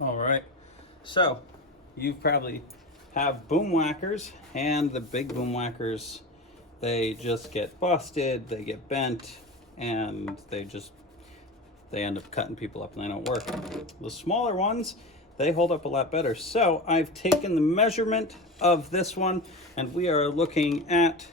All right, so you probably have boomwhackers, and the big boomwhackers, they just get busted, they get bent, and they end up cutting people up and they don't work. The smaller ones, they hold up a lot better. So I've taken the measurement of this one, and we are looking at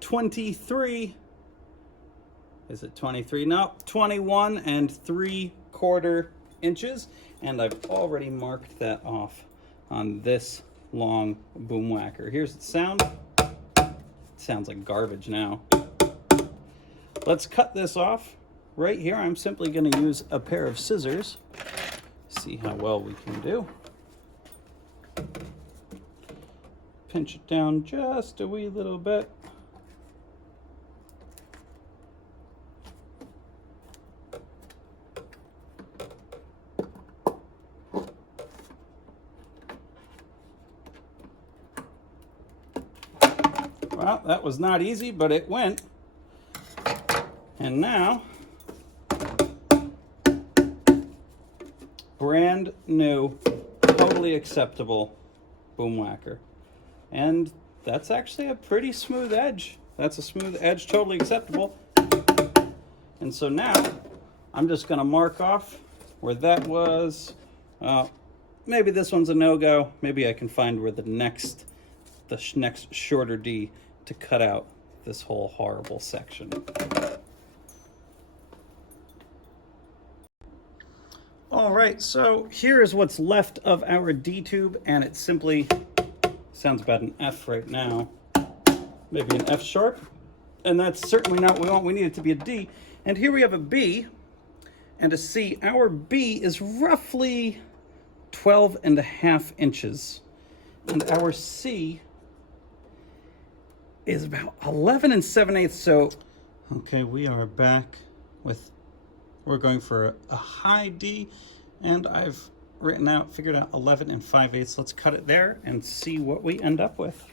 23. Is it 23? No, 21 and 3/4 inches. And I've already marked that off on this long boomwhacker. Here's the sound. It sounds like garbage now. Let's cut this off. Right here, I'm simply going to use a pair of scissors. See how well we can do. Pinch it down just a wee little bit. Well, that was not easy, but it went. And now, brand new, totally acceptable boomwhacker. And that's actually a pretty smooth edge. That's a smooth edge, totally acceptable. And so now, I'm just gonna mark off where that was. Maybe this one's a no-go. Maybe I can find where the next shorter D to cut out this whole horrible section. All right, so here's what's left of our D tube, and it simply sounds about an F right now. Maybe an F sharp, and that's certainly not what we want. We need it to be a D. And here we have a B and a C. Our B is roughly 12.5 inches, and our C is about 11 7/8. So, okay, we are back with, we're going for a high D, and I've figured out 11 5/8. Let's cut it there and see what we end up with.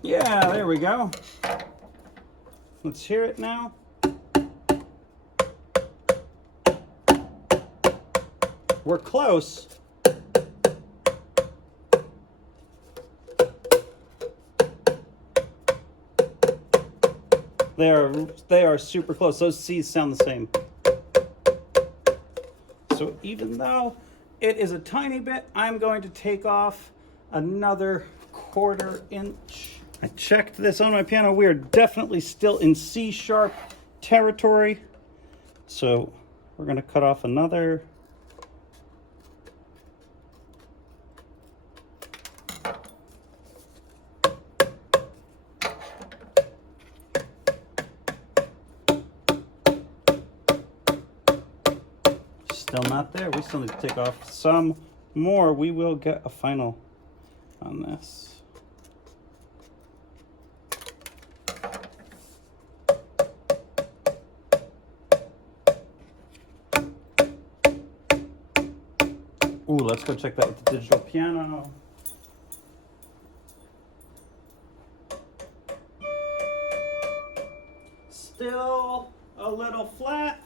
Yeah, there we go. Let's hear it now. We're close. They are super close. Those C's sound the same. So even though it is a tiny bit, I'm going to take off another 1/4 inch. I checked this on my piano. We are definitely still in C sharp territory. So we're going to cut off another. Still not there. We still need to take off some more. We will get a final on this. Ooh, let's go check that with the digital piano. Still a little flat.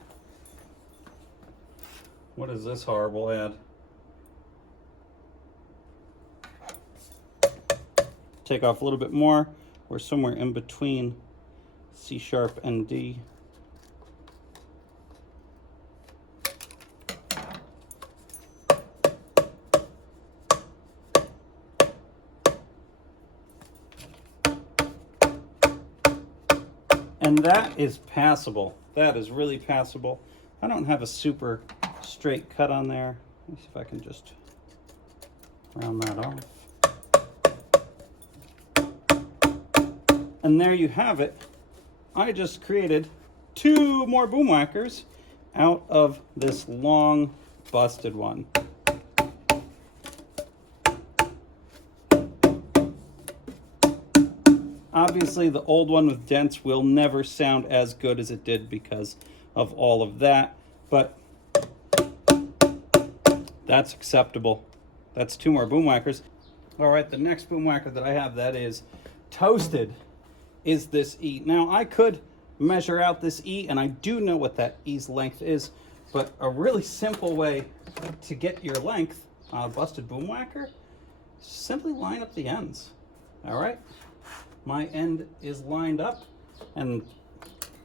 What is this horrible ad? Take off a little bit more. We're somewhere in between C sharp and D. And that is passable. That is really passable. I don't have a super straight cut on there. Let me see if I can just round that off. And there you have it. I just created 2 more boomwhackers out of this long busted one. Obviously, the old one with dents will never sound as good as it did because of all of that, but that's acceptable. That's 2 more boomwhackers. All right, the next boomwhacker that I have that is toasted is this E. Now, I could measure out this E, and I do know what that E's length is, but a really simple way to get your length on a busted boomwhacker, simply line up the ends. All right, my end is lined up, and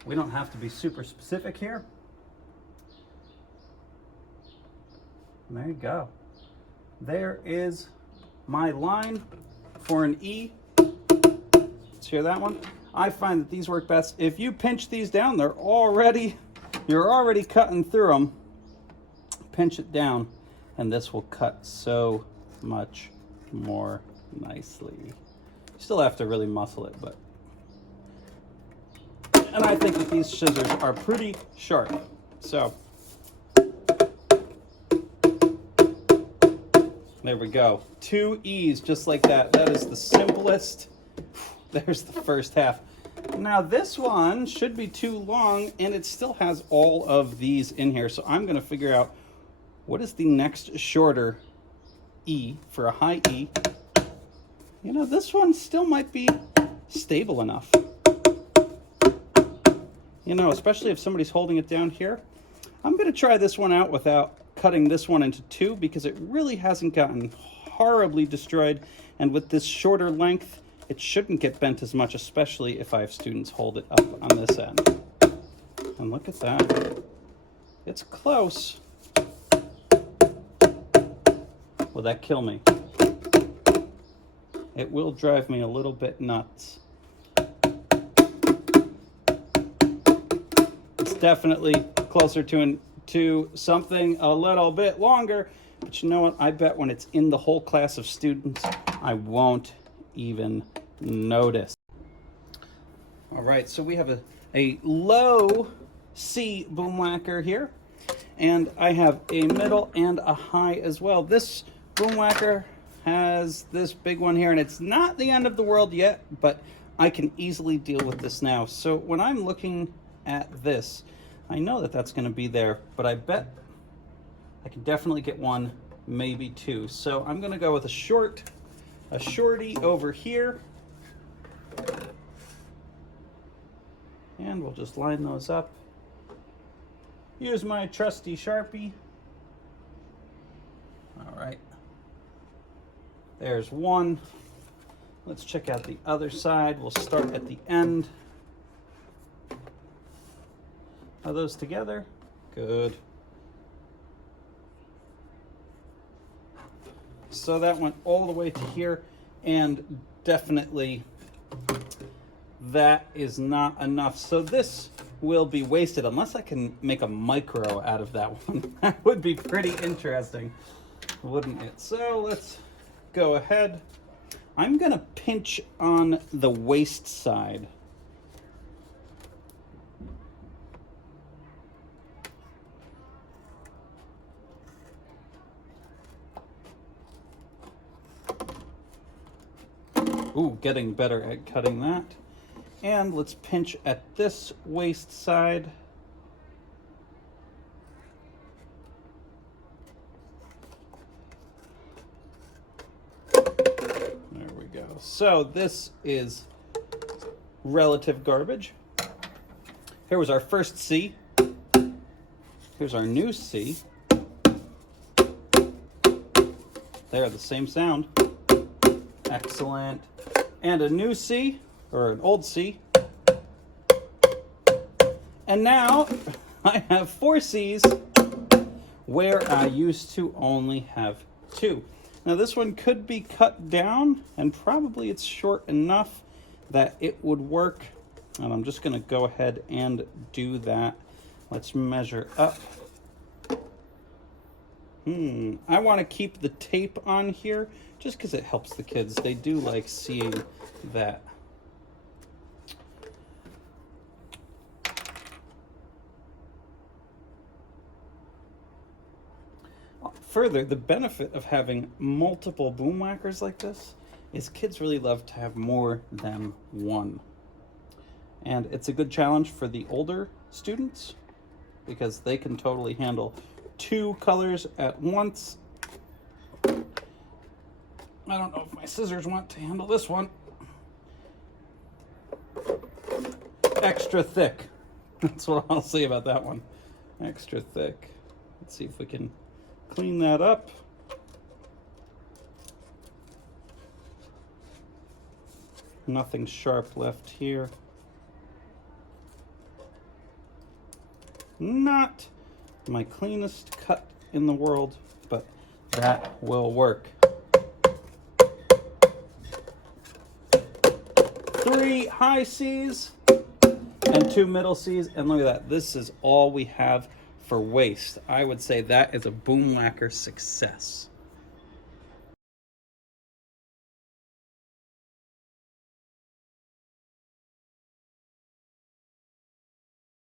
we don't have to be super specific here. And there you go. There is my line for an E. Let's hear that one. I find that these work best. If you pinch these down, you're already cutting through them. Pinch it down, and this will cut so much more nicely. You still have to really muscle it, but. And I think that these scissors are pretty sharp. So. There we go. 2 E's just like that. That is the simplest. There's the first half. Now this one should be too long, and it still has all of these in here. So I'm going to figure out what is the next shorter E for a high E. You know, this one still might be stable enough. You know, especially if somebody's holding it down here. I'm going to try this one out without cutting this one into 2 because it really hasn't gotten horribly destroyed, and with this shorter length it shouldn't get bent as much, especially if I have students hold it up on this end. And look at that, it's close. Will that kill me? It will drive me a little bit nuts. It's definitely closer to something a little bit longer, but you know what? I bet when it's in the whole class of students, I won't even notice. All right, so we have a low C boomwhacker here, and I have a middle and a high as well. This boomwhacker has this big one here, and it's not the end of the world yet, but I can easily deal with this now. So when I'm looking at this, I know that that's going to be there, but I bet I can definitely get 1, maybe 2. So I'm going to go with a shorty over here. And we'll just line those up. Use my trusty Sharpie. All right. There's 1. Let's check out the other side. We'll start at the end. Are those together? Good. So that went all the way to here, and definitely that is not enough. So this will be wasted unless I can make a micro out of that one. That would be pretty interesting, wouldn't it? So let's go ahead. I'm gonna pinch on the waist side. Ooh, getting better at cutting that. And let's pinch at this waist side. There we go. So this is relative garbage. Here was our first C. Here's our new C. They're the same sound. Excellent. And a new C, or an old C. And now I have 4 C's where I used to only have 2. Now this one could be cut down, and probably it's short enough that it would work. And I'm just gonna go ahead and do that. Let's measure up. I wanna keep the tape on here just because it helps the kids. They do like seeing that. Further, the benefit of having multiple boomwhackers like this is kids really love to have more than one. And it's a good challenge for the older students because they can totally handle 2 colors at once. I don't know if my scissors want to handle this one. Extra thick. That's what I'll say about that one. Extra thick. Let's see if we can clean that up. Nothing sharp left here. Not my cleanest cut in the world, but that will work. 3 high C's and 2 middle C's, and look at that. This is all we have for waste. I would say that is a boomwhacker success.